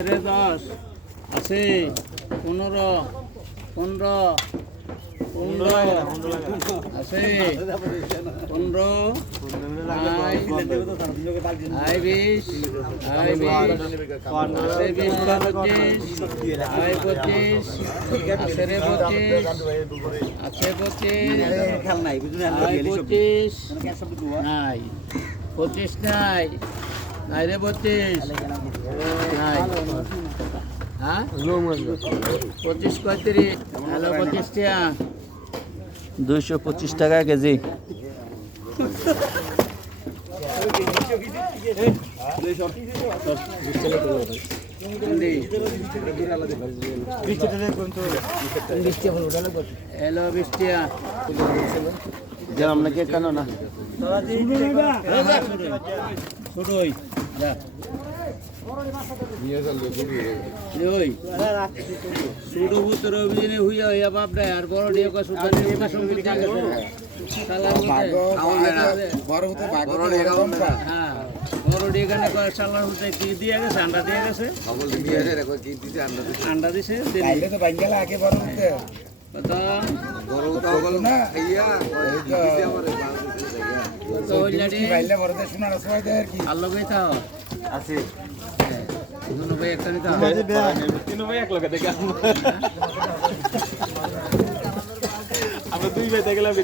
10 আছে 15 15 আছে 15 I 20 I 20 আছে 20 আই 25 আছে রে 25 আছে 25 খেল নাই বুঝুন আই 25 নাই 25 নাই নাই রে 25 নাই হ্যাঁ 25 35 হ্যালো 25 টাকা 225 টাকা কেজি। হ্যালো 20 টাকা যেরকম নাকি কেন না ছোটই যা ওই ছোট পুত্র অভিযানে হইয়া হইয়া বাপ দেয় আর বড় দিয়ে কয় সুতার দিয়ে সঙ্গীত জাগে হ্যাঁ বড় দিয়ে গানে কয় সালার হতে কি দিয়ে গেছে আন্ডা দিয়ে গেছে আন্ডা দিছে আল্লাহ তাও আছে দুনো ভাই একটা নিতে তিন ভাই এক লগে দেখে আমরা দুই ভাই দেখলাম।